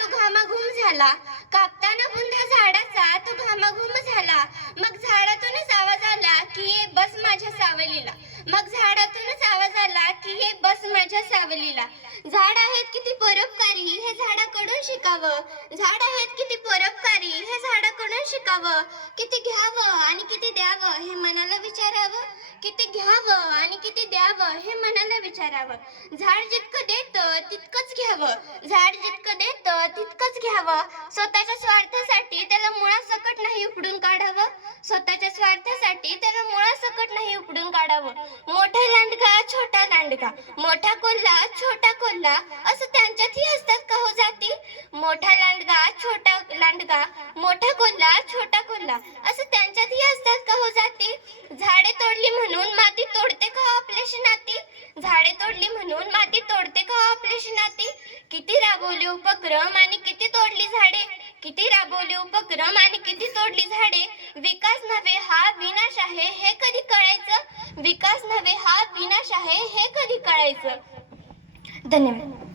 तो घामाघूम झाला. कापताना बुंधा झाडाचा तो घामाघूम झाला. मग झाडातूनच आवाज आला की ये बस माझ्या सावलीला. मग झाडातूनच आवाज आला की ये बस माझ्या सावलीला. झाड आहेत किती परोपकारी हे झाडाकडून शिकावं. झाड आहेत किती परोपकारी हे झाडाकडून शिकावं. किती घ्यावं आणि किती द्यावं हे मनाला विचारावं. किती घ्यावं आणि किती द्यावं हे मनाला विचारावं. झाड जितकं देतं तितकंच घ्यावं. झाड जितकं देतं तितकंच घ्यावं. स्वतःच्या स्वार्थासाठी त्याला मुळासकट नाही उपडून काढावं. स्वतःच्या स्वार्थासाठी त्याला मुळासकट नाही उपडून काढावं. मोठा लांडगा छोटा लांडगा, मोठा कोल्हा छोटा कोल्हा असं त्यांच्यातही असतात का हो जाती. मोठा लांडगा छोटा लांडगा, मोठा कोल्हा छोटा कोल्हा असं त्यांच्यातही असतात का हो जाती. झाडे तोडली म्हणून माती तोडते का आपल्याशी नाती. झाडे तोडली म्हणून माती तोडते का आपल्याशी नाती. किती राबवले उपक्रम आणि किती तोडली झाडे. किती राबवले उपक्रम आणि किती तोडली झाडे. विकास नव्हे हा विनाश आहे हे कधी कळायचं. विकास नव्हे हा विनाश आहे हे कधी कळायचं. धन्यवाद.